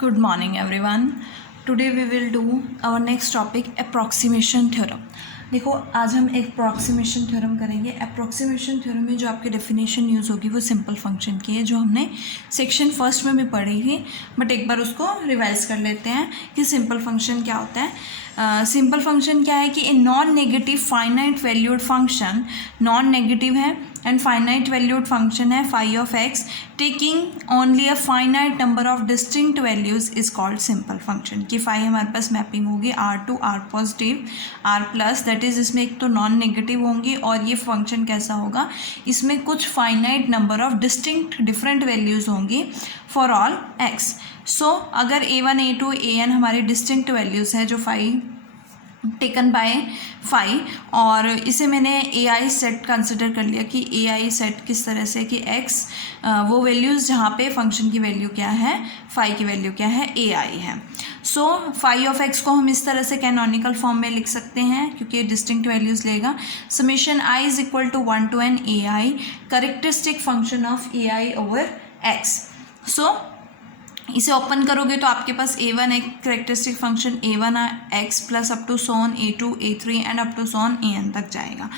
Good morning everyone. Today we will do our next topic approximation theorem. देखो आज हम एक अप्रॉक्सीमेशन थ्योरम करेंगे. अप्रॉक्सीमेशन थ्योरम में जो आपकी डेफिनेशन यूज़ होगी वो सिंपल फंक्शन की है, जो हमने सेक्शन फर्स्ट में भी पढ़ी थी, बट एक बार उसको रिवाइज कर लेते हैं कि सिंपल फंक्शन क्या होता है. सिंपल फंक्शन क्या है कि a non negative finite valued function, non negative है एंड फाइनाइट वैल्यूड फंक्शन है phi of x, taking only a finite number of distinct values is called simple function. कि phi हमारे पास मैपिंग होगी R to R positive R plus, that is इसमें एक तो non negative होंगी और ये फंक्शन कैसा होगा, इसमें कुछ finite number of distinct different values होंगी फॉर ऑल एक्स. सो अगर a1 a2 an हमारे डिस्टिंक्ट वैल्यूज़ हैं जो फाई टेकन बाय फाई, और इसे मैंने ए आई सेट कंसिडर कर लिया कि ए आई सेट किस तरह से कि एक्स वो वैल्यूज़ जहाँ पे फंक्शन की वैल्यू क्या है, फाई की वैल्यू क्या है, ए आई है. सो फाई ऑफ एक्स को हम इस तरह से कैनोनिकल फॉर्म में लिख सकते हैं क्योंकि डिस्टिंक्ट वैल्यूज़ लेगा. Summation i is equal to 1 to n a i, characteristic function of a i over x. So इसे ओपन करोगे तो आपके पास a1 एक characteristic function a1 x plus up to so on a2 a3 and up to so on an तक जाएगा.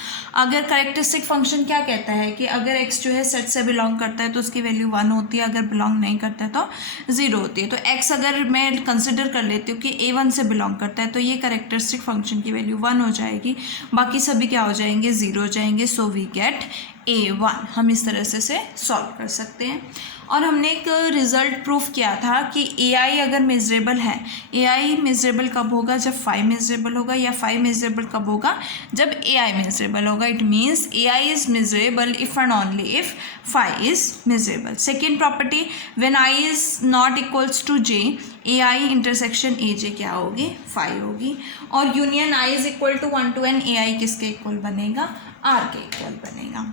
अगर characteristic function क्या कहता है कि अगर x जो है सेट से बिलोंग करता है तो उसकी वैल्यू 1 होती है, अगर बिलोंग नहीं करता है तो 0 होती है. तो x अगर मैं कंसिडर कर लेती हूँ कि a1 से बिलोंग करता है तो ये करेक्टरिस्टिक फंक्शन की वैल्यू 1 हो जाएगी, बाकी सभी क्या हो जाएंगे, 0 हो जाएंगे. So we get a1. हम इस तरह से सॉल्व कर सकते हैं. और हमने एक रिज़ल्ट प्रूफ किया था कि ए आई अगर मेजरेबल है, ए आई मेजरेबल कब होगा, जब फाई मेजरेबल होगा, या फाई मेजरेबल कब होगा, जब ए आई मेजरेबल होगा. It means a i is measurable if and only if phi is measurable. Second property, when i is not equals to j, a i intersection a j क्या होगी, phi होगी. और union i is equal to 1 to n a i किसके equal बनेगा, are के equal बनेगा.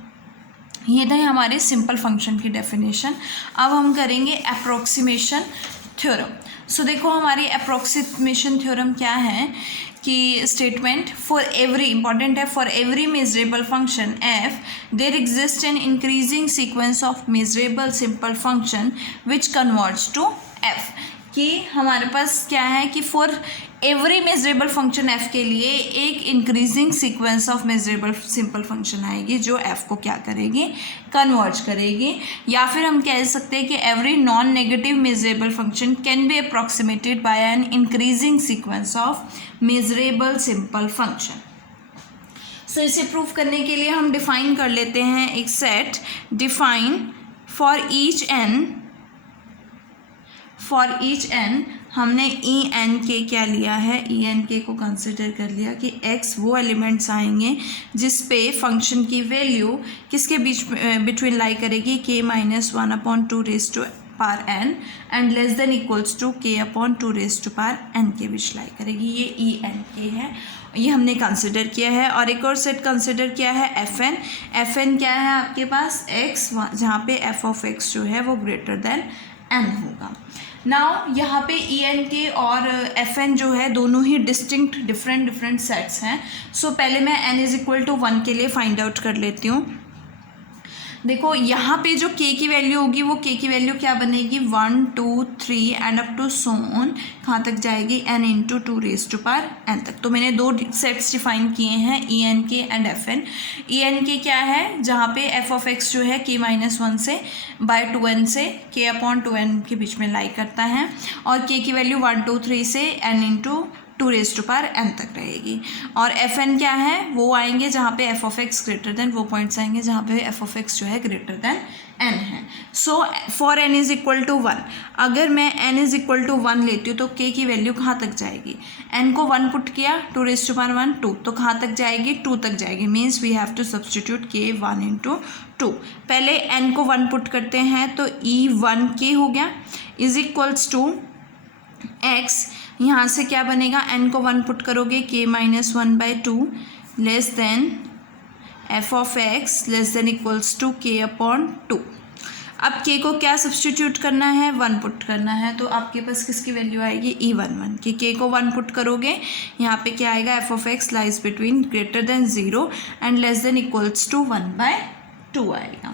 ये था हमारे सिंपल फंक्शन की डेफिनेशन. अब हम करेंगे अप्रॉक्सीमेशन थ्योरम. सो देखो हमारी अप्रॉक्सीमेशन थ्योरम क्या है कि स्टेटमेंट फॉर एवरी, इंपॉर्टेंट है, for every measurable function f there exist an increasing sequence of measurable simple function which converts to f. कि हमारे पास क्या है कि for every measurable function f के लिए एक increasing sequence of measurable simple function आएगी जो f को क्या करेगी, कन्वर्ज करेगी. या फिर हम कह सकते हैं कि every non negative measurable function can be approximated by an increasing sequence of measurable simple function. So इसे प्रूव करने के लिए हम डिफाइन कर लेते हैं एक set. Define for each n हमने ई एन के क्या लिया है, ई एन के को कंसिडर कर लिया कि x वो एलिमेंट्स आएंगे जिस पे फंक्शन की वैल्यू किसके बीच बिटवीन लाई करेगी, k minus 1/2 raise to power n and less than equals to k/2 raise to power n के बीच लाई करेगी. ये ई एन के है, ये हमने कंसिडर किया है. और एक और सेट कंसिडर किया है एफ एन क्या है आपके पास, x, जहाँ पे f ऑफ x जो है वो ग्रेटर देन n होगा. नाउ यहाँ पे ई एन के और एफ एन जो है दोनों ही डिस्टिंक्ट डिफरेंट सेट्स हैं. सो पहले मैं n इज इक्वल टू 1 के लिए फाइंड आउट कर लेती हूँ. देखो यहाँ पे जो k की वैल्यू होगी वो k की वैल्यू क्या बनेगी, 1 2 3 एंड अप टू सोन कहाँ तक जाएगी, n into 2 raise to power n तक. तो मैंने दो सेट्स डिफाइन किए हैं, ई एन के and F N. E N K क्या है, जहाँ पे f ऑफ x जो है k माइनस 1 से बाय 2n से k/2n के बीच में लाई करता है, और k की वैल्यू 1 2 3 से n into 2 raise to power n तक रहेगी. और एफ एन क्या है, वो आएंगे जहाँ पे f of x greater then, वो पॉइंट्स आएंगे जहाँ पे f ऑफ x जो है ग्रेटर देन n है. So for n is equal to 1, अगर मैं n इज इक्वल टू 1 लेती हूँ तो k की वैल्यू कहाँ तक जाएगी, n को 1 पुट किया 2 रेज टू पावर 1 2, तो कहाँ तक जाएगी, 2 तक जाएगी. Means we have to substitute k 1 into 2. पहले n को 1 पुट करते हैं तो e1k हो गया इज इक्वल्स टू x. यहाँ से क्या बनेगा, n को 1 पुट करोगे k minus 1/2 less than f of x less than equals to k/2. अब k को क्या सब्सटीट्यूट करना है, 1 पुट करना है, तो आपके पास किसकी वैल्यू आएगी, e11 की. k को 1 पुट करोगे यहाँ पे क्या आएगा, f of x lies between greater than 0 and less than equals to 1/2. 2 आएगा।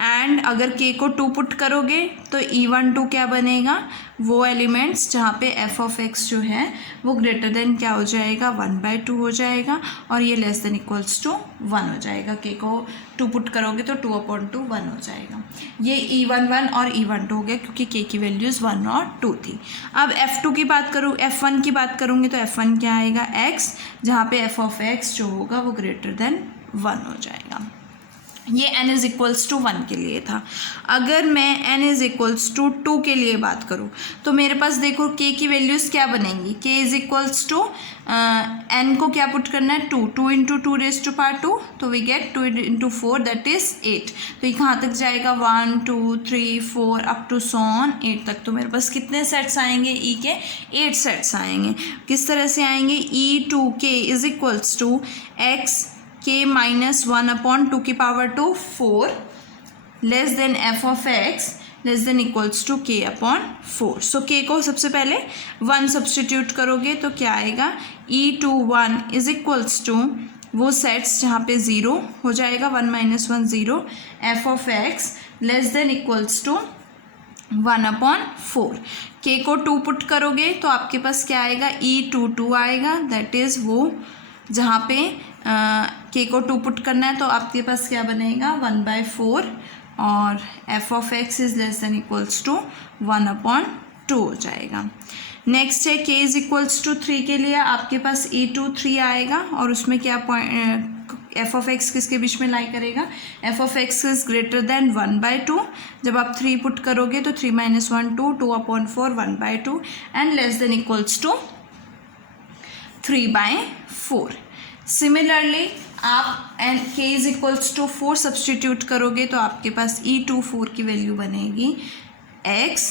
एंड अगर k को 2 पुट करोगे तो E12 क्या बनेगा, वो एलिमेंट्स जहाँ पे f ऑफ x जो है वो ग्रेटर देन क्या हो जाएगा, 1/2 हो जाएगा, और ये लेस देन इक्वल्स टू 1 हो जाएगा। k को 2 पुट करोगे तो 2/2 1 हो जाएगा। ये E11 और E12 हो गया क्योंकि k की वैल्यूज़ 1 और 2 थी। अब F2 की बात करूँ, F1 की बात करूँगी तो F1 क्या आएगा, x, जहाँ पे f ऑफ x जो होगा वो ग्रेटर देन 1 हो जाएगा। ये n इज़ इक्वल्स टू 1 के लिए था। अगर मैं n इज़ इक्वल्स टू 2 के लिए बात करूँ तो मेरे पास देखो k की वैल्यूज़ क्या बनेंगी, k is equals to n को क्या पुट करना है, 2 इंटू 2 रेज टू पावर 2, तो we get 2 into 4 that is 8। तो ये कहाँ तक जाएगा, 1 2 3 4 अप टू सो ऑन 8 तक। तो मेरे पास कितने सेट्स आएंगे, e के 8 सेट्स आएंगे। किस तरह से आएंगे, E2k is equals to x k minus 1/2 की power 2 4 less than f of x less than equals to k upon 4। So k को सबसे पहले 1 सब्सटीट्यूट करोगे तो क्या आएगा, E21 इज इक्वल्स टू वो सेट्स जहाँ पे 0 हो जाएगा, 1 - 1 0, f of x less than equals to 1/4। k को 2 पुट करोगे तो आपके पास क्या आएगा, E22 आएगा, दैट इज़ वो जहाँ पे k को 2 पुट करना है तो आपके पास क्या बनेगा, 1/4, और f of x is less than equals to 1/2 हो जाएगा। नेक्स्ट है k इज़ इक्वल्स टू 3 के लिए आपके पास E23 आएगा, और उसमें क्या f ऑफ x किसके बीच में लाई करेगा, f of x is greater then 1/2। जब आप 3 पुट करोगे तो 3 - 1 2 2/4 1/2 and less than equals to 3/4। Similarly आप n k is equals to 4 substitute करोगे तो आपके पास E24 की वैल्यू बनेगी x,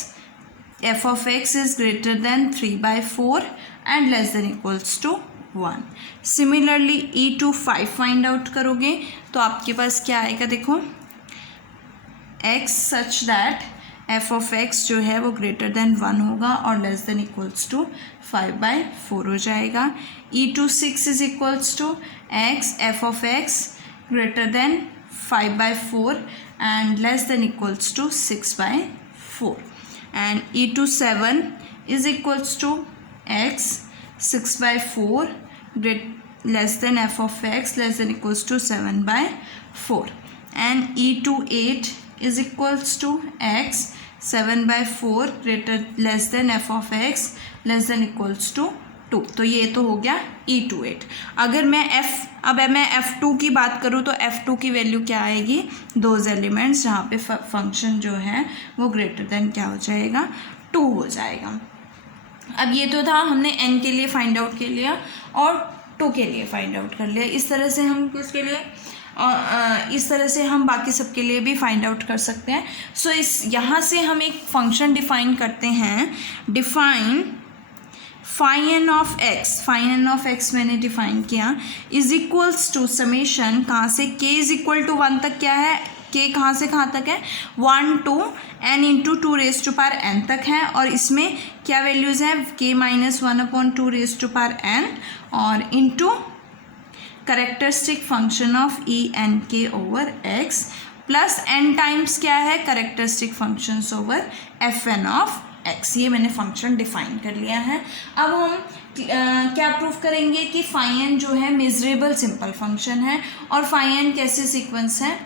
f of x is greater than 3/4 and less than equals to 1। Similarly E25 find out करोगे तो आपके पास क्या आएगा, देखो x such that f of x जो है वो ग्रेटर देन 1 होगा और लेस देन इक्वल्स टू 5/4 हो जाएगा। E26 is equals to x, f of x greater than 5/4 and less than equals to 6/4, and E27 is equals to x 6/4 less than f of x less than equals to 7/4, and E28 is equals to x 7/4 greater less than f of x less than equals to 2। तो ये तो हो गया E28। अगर मैं अब मैं F2 की बात करूँ तो F2 की वैल्यू क्या आएगी, दोज एलिमेंट्स जहाँ पे फंक्शन जो है वो ग्रेटर देन क्या हो जाएगा, 2 हो जाएगा। अब ये तो था, हमने n के लिए फाइंड आउट कर लिया और 2 के लिए फाइंड आउट कर लिया। इस तरह से हम किसके लिए, और इस तरह से हम बाकी सब के लिए भी फाइंड आउट कर सकते हैं। सो इस यहाँ से हम एक फंक्शन डिफाइन करते हैं, define phi N of X. Phi N of X मैंने डिफाइन किया इज इक्वल्स टू समेशन, कहाँ से k इज इक्वल टू 1 तक क्या है, k कहाँ से कहाँ तक है, 1 to n into 2 raise to power n तक है, और इसमें क्या वैल्यूज़ हैं, k - 1/2 raise to power n और into characteristic function of E(n)k over x plus n times क्या है, characteristic functions over Fn of x। ये मैंने फंक्शन डिफाइन कर लिया है। अब हम क्या प्रूफ करेंगे कि फाई n जो है मेजरेबल सिंपल फंक्शन है, और फाई n कैसे सीक्वेंस है,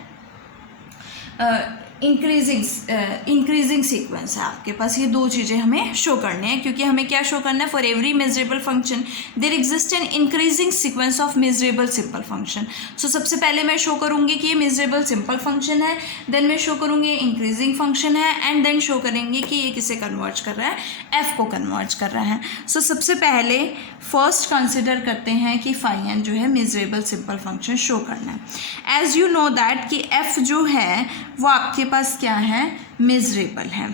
इंक्रीजिंग सीक्वेंस है आपके पास। ये दो चीज़ें हमें शो करने हैं, क्योंकि हमें क्या शो करना है, for every measurable function there exist an increasing sequence of measurable simple function. So सबसे पहले मैं शो करूँगी कि ये मेजरेबल सिंपल फंक्शन है, देन मैं शो करूँगी ये इंक्रीजिंग फंक्शन है, एंड देन शो करेंगे कि ये किसे कन्वर्ज कर रहा है, एफ को कन्वर्ज कर रहा है। सो सबसे पहले फर्स्ट कंसिडर करते हैं कि फाई एन जो है मेजरेबल सिंपल फंक्शन शो करना है। एज यू नो दैट कि एफ जो है वो आपके पास क्या है, मेजरेबल है,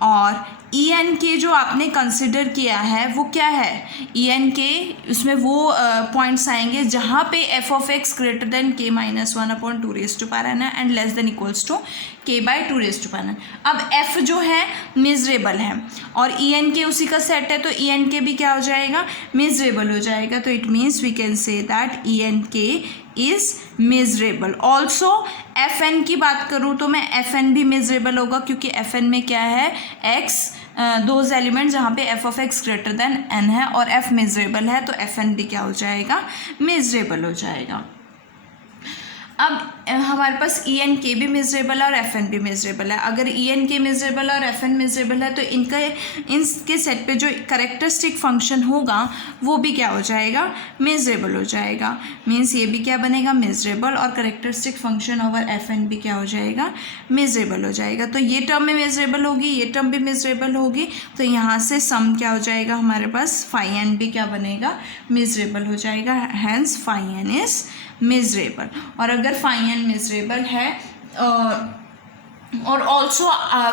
और ई एन के जो आपने कंसिडर किया है वो क्या है, ई एन के उसमें वो पॉइंट्स आएंगे जहाँ पे F of X greater than k - 1/2 raise to power n है and less than equals to k/2 raise to power n। अब f जो है मेजरेबल है और ई एन के उसी का सेट है, तो ई एन के भी क्या हो जाएगा, मेजरेबल हो जाएगा। तो it means we can say that E N k is measurable. Also F n की बात करूँ तो मैं एफ एन भी मेजरेबल होगा, क्योंकि एफ एन में क्या है, एक्स दोज एलिमेंट जहाँ पे F of X greater than N है और एफ मेजरेबल है, तो एफ एन भी क्या हो जाएगा, मेजरेबल हो जाएगा। अब हमारे पास ई एन के भी मेजरेबल है और एफ एन भी मेजरेबल है। अगर ई एन के मेजरेबल है और एफ एन मेजरेबल है तो इनके सेट पे जो करेक्टरिस्टिक फंक्शन होगा वो भी क्या हो जाएगा, मेजरेबल हो जाएगा। मीन्स ये भी क्या बनेगा, मेजरेबल, और characteristic function over F N भी क्या हो जाएगा, मेजरेबल हो जाएगा। तो ये टर्म में मेजरेबल होगी, ये टर्म भी मेजरेबल होगी, तो यहाँ से सम क्या हो जाएगा हमारे पास, फाई एन भी क्या बनेगा, मेजरेबल हो जाएगा। Hence phi N is measurable. और अगर फाई एन मेजरेबल है और ऑल्सो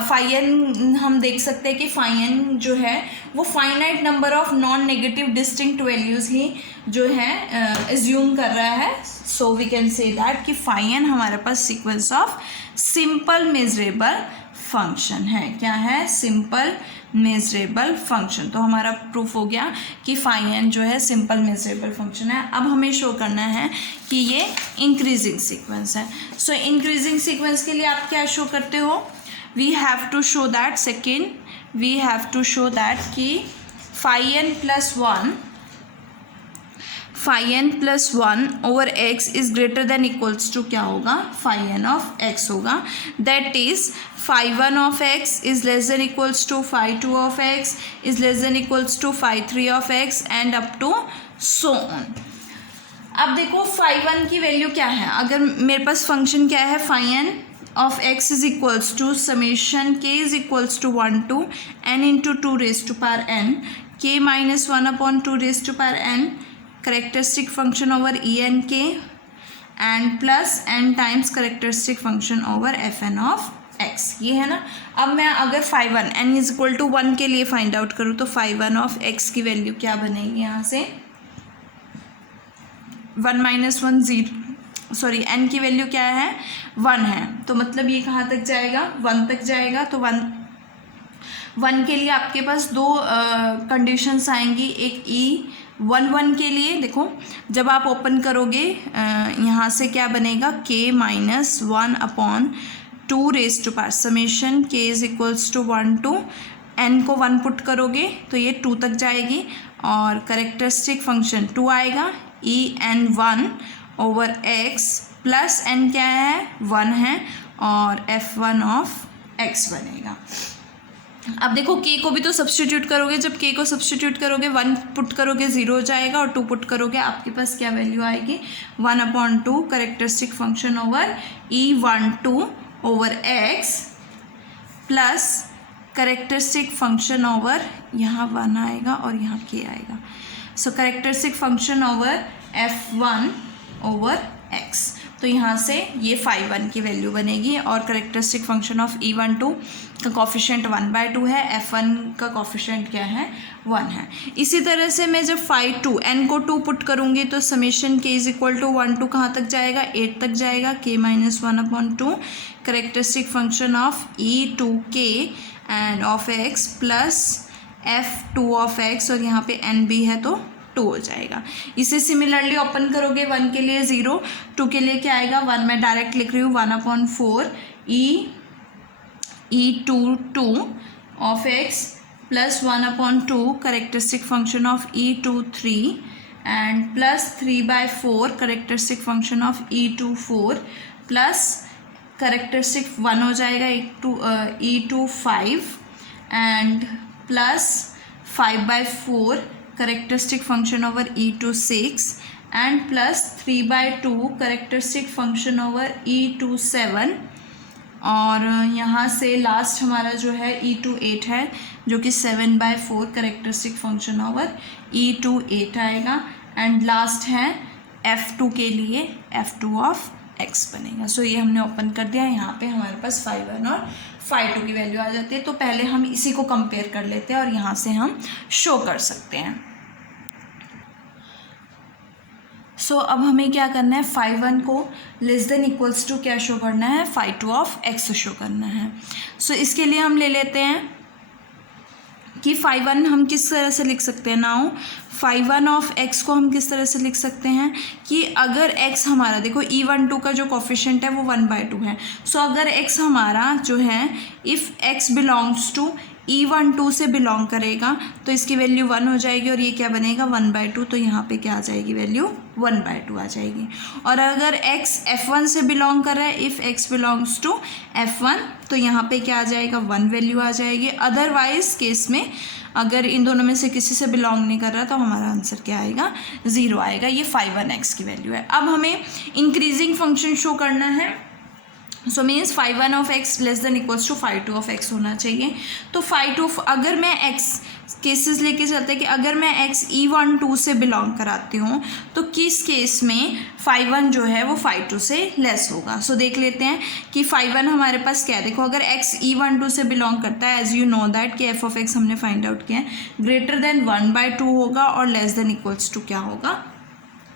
फाई एन हम देख सकते हैं कि फाई एन जो है वो finite number of non negative distinct values ही जो है एज्यूम कर रहा है। So we can say that कि फाई एन हमारे पास sequence of simple measurable function है। क्या है, सिंपल मेजरेबल फंक्शन। तो हमारा प्रूफ हो गया कि फाई एन जो है सिंपल मेजरेबल फंक्शन है। अब हमें शो करना है कि ये इंक्रीजिंग सीक्वेंस है। सो इंक्रीजिंग सीक्वेंस के लिए आप क्या शो करते हो, we have to show that, second we have to show that कि phi n plus one over x is greater than equals to क्या होगा, फाई एन ऑफ एक्स होगा। That is phi one of x is less than equals to phi two of x is less than equals to phi three of x and up to so on. अब देखो phi one की value क्या है, अगर मेरे पास function क्या है, phi N of x is equals to summation k is equals to 1 to n into 2 raised to power n, k minus 1 upon 2 raised to power n, characteristic function over E N के and plus n times characteristic function over F n of x, ये है ना। अब मैं अगर phi one n is equal to 1 के लिए find out करूँ तो फाई वन ऑफ एक्स की वैल्यू क्या बनेगी, यहाँ से 1 - 1 0, सॉरी एन की वैल्यू क्या है, 1 है, तो मतलब ये कहाँ तक जाएगा, 1 तक जाएगा। तो 1 के लिए आपके पास दो कंडीशंस आएंगी, एक E11 के लिए देखो जब आप ओपन करोगे यहाँ से क्या बनेगा, k - 1 upon 2 raised to power summation k is equals to 1 to n को 1 पुट करोगे तो ये 2 तक जाएगी और करेक्टरिस्टिक फंक्शन 2 आएगा, En1 over x plus n क्या है, 1 है, और f1 ऑफ x बनेगा। अब देखो k को भी तो सब्सटीट्यूट करोगे, जब k को सब्सटीट्यूट करोगे 1 पुट करोगे 0 हो जाएगा और 2 पुट करोगे आपके पास क्या वैल्यू आएगी, 1/2 characteristic function over E12 over x plus characteristic function over यहाँ 1 आएगा और यहाँ k आएगा। So characteristic function over f1 over x, तो यहाँ से ये फाई वन की वैल्यू बनेगी और करेक्टरिस्टिक फंक्शन ऑफ E12 का कॉफिशिएंट 1/2 है, f1 का कॉफिशिएंट क्या है, 1 है। इसी तरह से मैं जब फाई टू n को 2 पुट करूँगी तो summation k is equal to 1 to कहाँ तक जाएगा, 8 तक जाएगा, k - 1/2 characteristic function of E2k end of x plus f2 of x, और यहाँ पे n भी है तो 2 हो जाएगा। इसे सिमिलरली ओपन करोगे 1 के लिए 0, 2 के लिए क्या आएगा, 1 मैं डायरेक्ट लिख रही हूँ, 1/4 E22 of x plus 1/2 characteristic function of E23 and plus 3/4 characteristic function of E24 plus characteristic 1 हो जाएगा E25 and plus 5/4 characteristic function over E26 and plus 3/2 characteristic function over E27, और यहाँ से लास्ट हमारा जो है E28 है जो कि 7/4 करेक्टरिस्टिक फंक्शन ओवर E28 आएगा, एंड लास्ट है F2 के लिए F2 ऑफ x बनेगा। सो ये हमने ओपन कर दिया, यहाँ पे हमारे पास फाई वन और फाई टू की वैल्यू आ जाती है। तो पहले हम इसी को कंपेयर कर लेते हैं और यहाँ से हम शो कर सकते हैं। सो अब हमें क्या करना है, फाई वन को लेस देन इक्वल्स टू क्या शो करना है, phi two of X show करना है। सो इसके लिए हम ले लेते हैं कि फाई वन हम किस तरह से लिख सकते हैं। Now phi one of X को हम किस तरह से लिख सकते हैं कि अगर एक्स हमारा, देखो E12 का जो कोफिशिएंट है वो 1/2 है। सो अगर एक्स हमारा जो है, if X belongs to E12 से बिलोंग करेगा तो इसकी वैल्यू 1 हो जाएगी, और ये क्या बनेगा 1/2, तो यहाँ पे क्या आ जाएगी वैल्यू 1/2 आ जाएगी। और अगर x F1 से बिलोंग कर रहा है, if x belongs to F1, तो यहाँ पे क्या आ जाएगा 1 वैल्यू आ जाएगी। अदरवाइज केस में अगर इन दोनों में से किसी से बिलोंग नहीं कर रहा तो हमारा आंसर क्या आएगा 0 आएगा। ये फाई वन एक्स की वैल्यू है। अब हमें इंक्रीजिंग फंक्शन शो करना है, so means phi one of x less than equals to phi two of X होना चाहिए। तो फाई टू, अगर मैं एक्स केसेस लेके चलते हैं कि अगर मैं एक्स E12 से बिलोंग कराती हूँ तो किस केस में फाई वन जो है वो फाई टू से लेस होगा। सो देख लेते हैं कि फाई वन हमारे पास क्या है। देखो अगर एक्स E12 से बिलोंग करता है, एज यू नो दैट कि एफ ऑफ एक्स हमने फाइंड आउट किया है, ग्रेटर देन 1/2 होगा और लेस देन इक्वल्स टू क्या होगा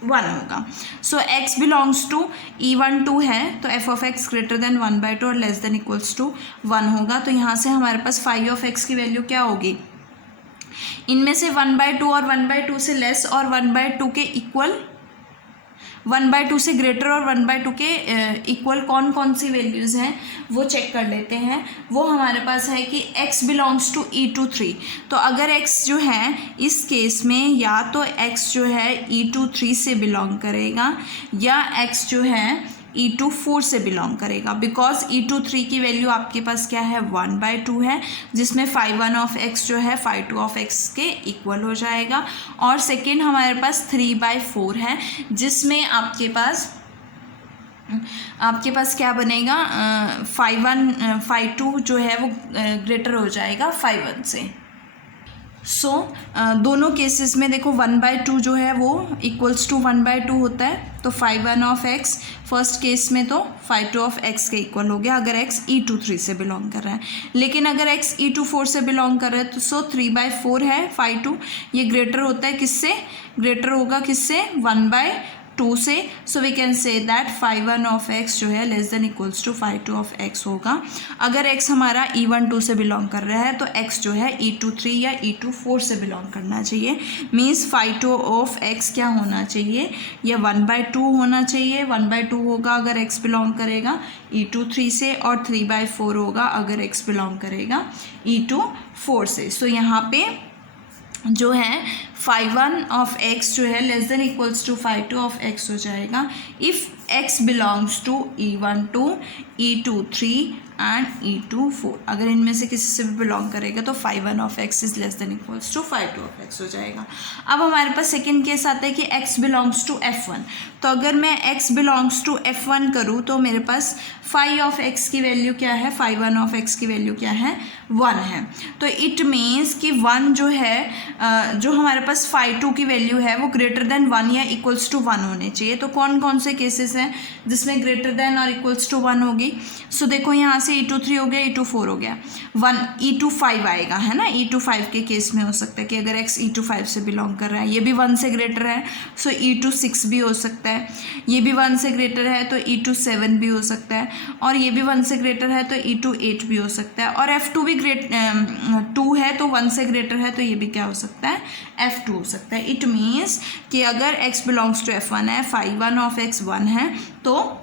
1 होगा। सो x बिलोंग्स टू E12 है तो F of X greater then 1/2 और लेस देन इक्वल्स टू 1 होगा। तो यहाँ से हमारे पास फाई ऑफ एक्स की वैल्यू क्या होगी, इनमें से 1/2 और 1/2 से लेस और 1/2 के इक्वल, 1/2 से ग्रेटर और 1/2 के इक्वल कौन कौन सी वैल्यूज़ हैं वो चेक कर लेते हैं। वो हमारे पास है कि x बिलोंग्स टू E23, तो अगर x जो है इस केस में या तो x जो है E23 से बिलोंग करेगा या x जो है E24 से बिलोंग करेगा, बिकॉज E23 की वैल्यू आपके पास क्या है 1/2 है, जिसमें फाई वन ऑफ एक्स जो है फाई टू ऑफ एक्स के इक्वल हो जाएगा। और सेकेंड हमारे पास 3/4 है, जिसमें आपके पास क्या बनेगा, फाई टू जो है वो ग्रेटर हो जाएगा फाई वन से। सो दोनों केसेस में देखो 1/2 जो है वो इक्वल्स टू 1/2 होता है, तो phi one of X first case में तो फाई टू ऑफ एक्स के इक्वल हो गया अगर एक्स E23 से बिलोंग कर रहा है। लेकिन अगर एक्स E24 से बिलोंग कर रहा है तो 3/4 है फाई टू, ये ग्रेटर होता है किससे, ग्रेटर होगा किससे 1/2 से। So we can say that phi one of x जो है less than equals to phi two of x होगा। अगर एक्स हमारा E12 से बिलोंग कर रहा है तो एक्स जो है E23 या E24 से बिलोंग करना चाहिए। Means phi two of X क्या होना चाहिए, यह 1/2 होना चाहिए। 1/2 होगा अगर एक्स बिलोंग करेगा E23 से, और 3/4 होगा अगर एक्स बिलोंग करेगा E24 से। सो यहाँ पे जो है फाई वन ऑफ एक्स जो है less than equals to phi two of X हो जाएगा if X belongs to E12, E23 and E24। अगर इनमें से किसी से भी बिलोंग करेगा तो phi one of x is less than equals to phi two of X हो जाएगा। अब हमारे पास सेकेंड केस आता है कि x बिलोंग्स टू F1, तो अगर मैं x बिलोंग्स टू F1 करूँ तो मेरे पास फाई ऑफ एक्स की वैल्यू क्या है, फाई वन ऑफ एक्स की वैल्यू क्या है 1 है। तो इट मीन्स कि 1 जो है जो हमारे पास फाई टू की वैल्यू है वो ग्रेटर देन 1 या इक्वल्स टू 1 होने चाहिए। तो कौन कौन से केसेस हैं जिसमें ग्रेटर देन और इक्वल्स टू 1 होगी। सो देखो यहाँ से E23 हो गया, E24 हो गया, 1 E25 आएगा है ना। E25 के केस में हो सकता है कि अगर x E25 से बिलोंग कर रहा है, ये भी 1 से ग्रेटर है, सो E26 भी हो सकता है। ये भी 1 से ग्रेटर है तो E27 भी हो सकता है, और ये भी 1 से ग्रेटर है तो E28 भी हो सकता है, और F2 भी 2 है तो 1 से ग्रेटर है तो ये भी क्या हो सकता है F2 हो सकता है। इट मीन्स कि अगर x बिलोंग्स टू F1 है, फाई वन ऑफ x 1 है, तो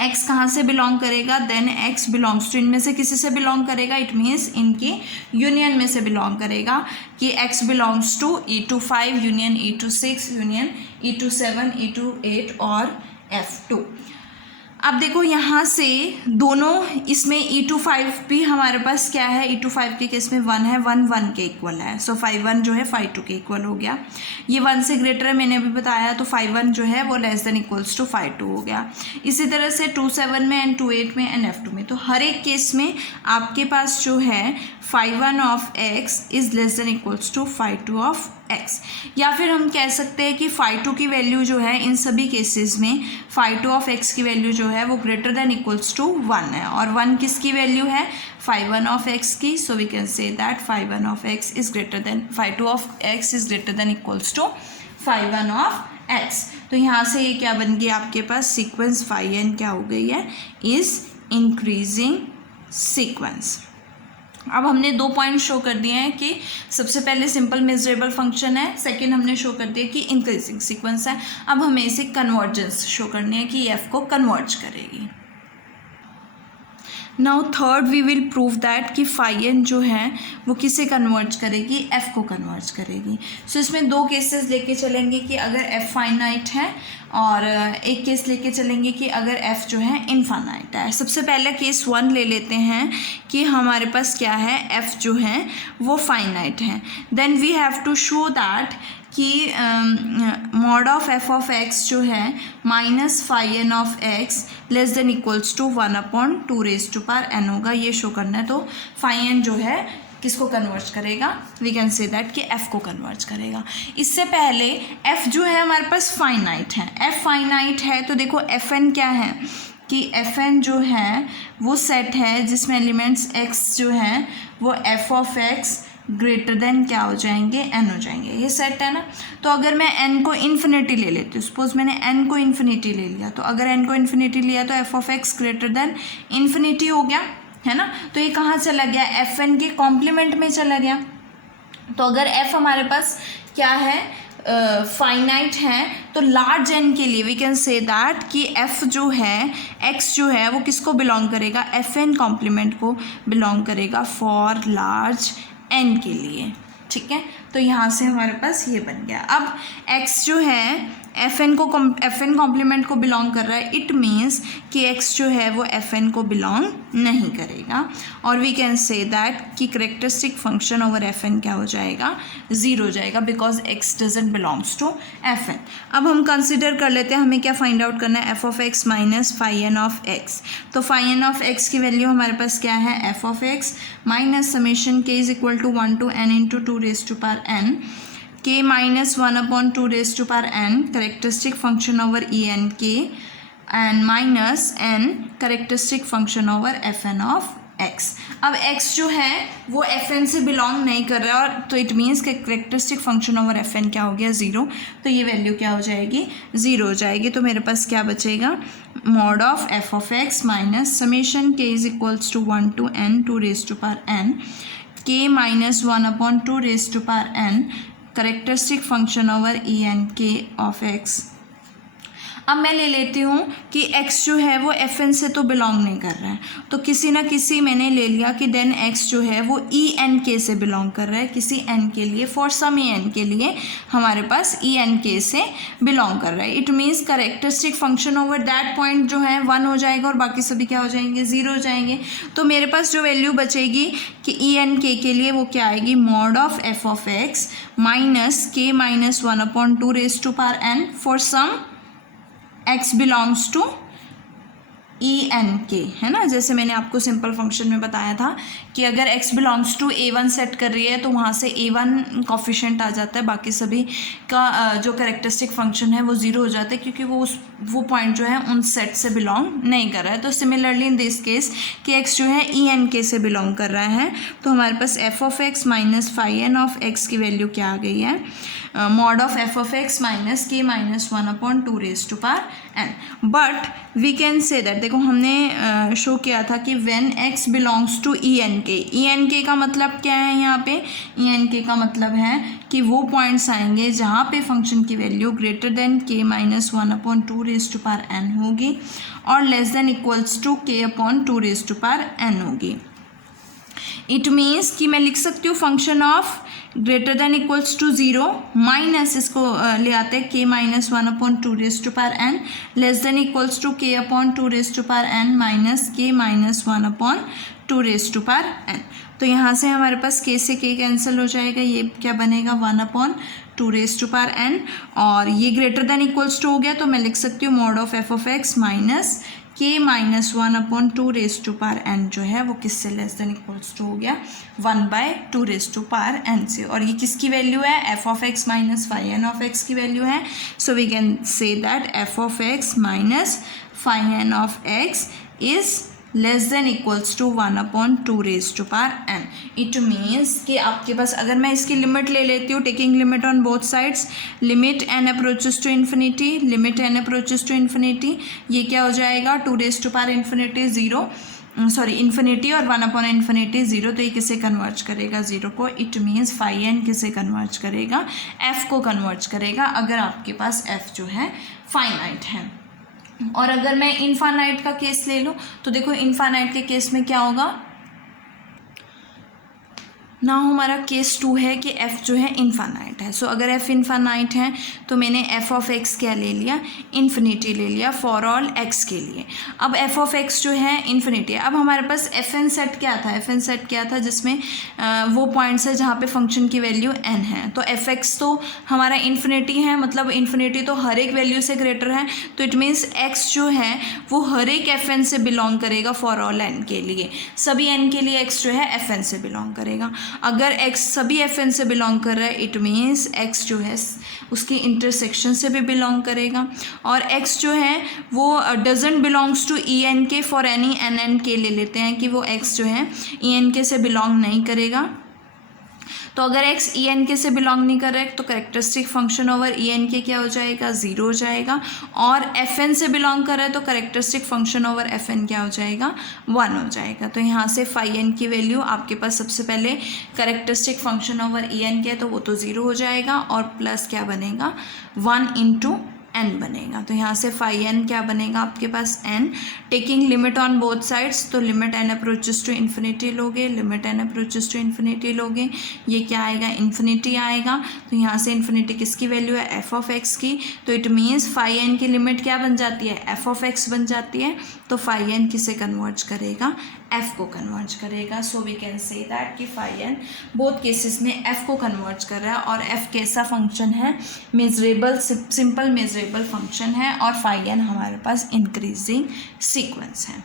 x कहाँ से बिलोंग करेगा, देन x बिलोंग्स टू, इनमें से किसी से बिलोंग करेगा, इट मीन्स इनकी यूनियन में से बिलोंग करेगा कि x belongs to E25 union E26 union E27 E28 और F2। अब देखो यहाँ से दोनों, इसमें E25 भी हमारे पास क्या है, E25 के केस में 1 है, 1 के इक्वल है। सो फाई वन जो है फाई टू के इक्वल हो गया। ये 1 से ग्रेटर है, मैंने अभी बताया, तो फाई वन जो है वो less than equals to phi two हो गया। इसी तरह से 27 में एंड 28 में एंड F2 में, तो हर एक केस में आपके पास जो है phi one of X is less than equals to phi two of X. या फिर हम कह सकते हैं कि फाई टू की वैल्यू जो है इन सभी केसेस में फाई टू ऑफ एक्स की वैल्यू जो है वो ग्रेटर देन इक्वल्स टू 1 है, और 1 किसकी वैल्यू है, फाई वन ऑफ एक्स की। So we can say that phi one of x is greater than, phi two of x is greater than equals to phi one of x. तो यहाँ से ये क्या बन गया आपके पास, सीक्वेंस फाई एन क्या हो गई है, इज इंक्रीजिंग सीक्वेंस। अब हमने 2 पॉइंट शो कर दिए हैं कि सबसे पहले सिंपल मेजरेबल फंक्शन है, सेकंड हमने शो कर दिया कि इंक्रीजिंग सीक्वेंस है। अब हमें इसे कन्वर्जेंस शो करनी है कि एफ को कन्वर्ज करेगी। Now third we will prove that कि फाई एन जो है वो किसे कन्वर्ज करेगी, एफ़ को कन्वर्ज करेगी। सो इसमें 2 केसेस लेके चलेंगे कि अगर एफ़ फाइनाइट है, और एक केस लेके चलेंगे कि अगर एफ़ जो है इनफाइनाइट है। सबसे पहले केस 1 ले लेते हैं कि हमारे पास क्या है, एफ़ जो है वो फाइनाइट है। Then we have to show that कि mod of F of x जो है minus phi N of x less than equals to 1/2 raise to power n होगा, ये शो करना है। तो फाई एन जो है किसको कन्वर्ज करेगा, वी कैन से दैट कि एफ़ को कन्वर्ज करेगा। इससे पहले एफ़ जो है हमारे पास फाइनाइट है, एफ़ फाइनाइट है तो देखो एफ एन क्या है कि एफ एन जो है वो सेट है जिसमें एलिमेंट्स एक्स जो हैं वो F of X greater then क्या हो जाएंगे, एन हो जाएंगे। ये सेट है ना। तो अगर मैं एन को इन्फिनिटी ले लेती हूँ, सपोज मैंने एन को इन्फिनिटी ले लिया, तो अगर एन को इन्फिनिटी लिया तो F of X greater then infinity हो गया, है ना। तो ये कहाँ चला गया, एफ एन के कॉम्प्लीमेंट में चला गया। तो अगर एफ हमारे पास क्या है, फाइनाइट है, तो लार्ज एन के लिए वी कैन से दैट कि एफ जो है, एक्स जो है वो किसको बिलोंग करेगा, एफ एन कॉम्प्लीमेंट को बिलोंग करेगा फॉर लार्ज एन के लिए, ठीक है। तो यहाँ से हमारे पास ये बन गया। अब x जो है एफ एन कॉम्प्लीमेंट को बिलोंग कर रहा है, इट मीन्स कि x जो है वो एफ एन को बिलोंग नहीं करेगा, और वी कैन से दैट कि characteristic function over F N क्या हो जाएगा, 0 हो जाएगा, because x doesn't belongs to F N. अब हम कंसिडर कर लेते हैं, हमें क्या फाइंड आउट करना है, F of x minus phi N of x. तो फाई एन ऑफ एक्स की वैल्यू हमारे पास क्या है, F of x minus summation k is equal to 1 to n into 2 raise to power n, k minus 1/2 raised to power n characteristic function over e n k, and minus n characteristic function over f n of x। अब x जो है वो f n से belong नहीं कर रहा है, और तो इट मीन्स कि characteristic function over f n क्या हो गया, 0। तो ये वैल्यू क्या हो जाएगी, 0 हो जाएगी। तो मेरे पास क्या बचेगा, mod of f of x minus summation k is equals to 1 to n 2 raise to power n, k minus 1/2 raised to power n characteristic function over E N K of X. अब मैं ले लेती हूँ कि x जो है वो F N से तो बिलोंग नहीं कर रहा है, तो किसी ना किसी मैंने ले लिया कि देन x जो है वो ई एन के से बिलोंग कर रहा है, किसी n के लिए, फॉर सम ई एन के लिए हमारे पास ई एन के से बिलोंग कर रहा है। It means characteristic function over that point जो है 1 हो जाएगा, और बाकी सभी क्या हो जाएंगे, 0 हो जाएंगे। तो मेरे पास जो वैल्यू बचेगी कि ई एन के लिए वो क्या आएगी, mod of F of x minus k minus 1/2 raise to power n for some x belongs to E N के, है ना। जैसे मैंने आपको सिंपल फंक्शन में बताया था कि अगर x belongs to a1 set कर रही है तो वहाँ से a1 कॉफिशेंट आ जाता है, बाकी सभी का जो करेक्टरिस्टिक फंक्शन है वो 0 हो जाता है, क्योंकि वो पॉइंट जो है उन सेट से बिलोंग नहीं कर रहा है। तो सिमिलरली इन दिस केस कि x जो है ई एन के से बिलोंग कर रहा है, तो हमारे पास f of x minus phi N of x की वैल्यू क्या आ गई है, mod of F of x minus k minus 1/2 raise to power n. But we can say that, देखो हमने शो किया था कि when x belongs to E N k का मतलब क्या है, यहाँ पे ई एन के का मतलब है कि वो पॉइंट्स आएंगे जहाँ पे फंक्शन की value greater than K minus 1/2 raise to power N होगी, और less than equals to k/2 raise to power N होगी। इट मीन्स कि मैं लिख सकती हूँ function of greater than equals to 0 minus, इसको ले आते हैं k minus 1/2 raise to power N less than equals to k/2 raise to power N minus k minus 1/2 raise to power N. तो यहाँ से हमारे पास k से k कैंसिल हो जाएगा, ये क्या बनेगा 1/2 रेज टू पावर एन, और ये ग्रेटर देन इक्वल्स टू हो गया, तो मैं लिख सकती हूँ mod of F of x minus k minus 1/2 raise to power N जो है वो किससे लेस देन इक्वल्स टू हो गया, 1/2 रेज टू पावर एन से। और ये किसकी वैल्यू है, F of x minus phi N of x की वैल्यू है। So we can say that F of x minus phi N of x is less than equals to 1/2 raise to power N. It means कि आपके पास अगर मैं इसकी limit ले लेती हूँ, taking limit on both sides, limit N approaches to infinity, limit N approaches to infinity, ये क्या हो जाएगा 2 raise to power infinity 0, sorry infinity और 1/∞ 0, तो ये किसे कन्वर्ज करेगा 0 को. इट मीन्स फाई एन किसे कन्वर्ज करेगा, एफ को कन्वर्ज करेगा, अगर आपके पास एफ जो है फाइनाइट है. और अगर मैं इनफाइनाइट का केस ले लूँ तो देखो इनफाइनाइट के केस में क्या होगा ना, हमारा केस 2 है कि f जो है इनफाइनाइट है. सो अगर f इनफाइनाइट है तो मैंने f ऑफ x क्या ले लिया, इन्फिनिटी ले लिया फॉर ऑल x के लिए. अब f ऑफ x जो है इन्फिनिटी है. अब हमारे पास एफ एन सेट क्या था, एफ एन सेट क्या था जिसमें वो पॉइंट्स है जहाँ पे फंक्शन की वैल्यू n है. तो एफ एक्स तो हमारा इन्फिनिटी है, मतलब इन्फिनिटी तो हर एक वैल्यू से ग्रेटर है, तो इट मीन्स x जो है वो हर एक एफ एन से बिलोंग करेगा फॉर ऑल n के लिए. सभी n के लिए x जो है एफ एन से बिलोंग करेगा. अगर x सभी एफ एन से बिलोंग कर रहा है इट मीन्स x जो है उसकी इंटरसेक्शन से भी बिलोंग करेगा. और x जो है वो doesn't belongs to E N K for any N N के ले लेते हैं कि वो x जो है ई एन के से बिलोंग नहीं करेगा. तो अगर x ई एन के से बिलोंग नहीं कर रहा है तो characteristic function over E N K क्या हो जाएगा, 0 हो जाएगा. और एफ एन से बिलोंग कर रहा है तो characteristic function over F N क्या हो जाएगा, 1 हो जाएगा. तो यहाँ से फाई एन की वैल्यू आपके पास सबसे पहले characteristic function over E N के है तो वो तो 0 हो जाएगा, और प्लस क्या बनेगा 1 इंटू n बनेगा. तो यहाँ से फाई n क्या बनेगा आपके पास n, taking limit on both sides, तो limit n approaches to infinity लोगे, limit n approaches to infinity लोगे, ये क्या आएगा इन्फिनिटी आएगा. तो यहाँ से इन्फिनिटी किसकी वैल्यू है, f ऑफ x की. तो इट मीन्स फाई n की लिमिट क्या बन जाती है, f ऑफ x बन जाती है. तो फाई n किसे कन्वर्ज करेगा, f को कन्वर्ज करेगा. So we can say that कि फाई n बोथ केसेस में f को कन्वर्ज कर रहा है. और f कैसा फंक्शन है, मेजरेबल, सिंपल मेजरेबल फंक्शन है, और फाई n हमारे पास इंक्रीजिंग सीक्वेंस है.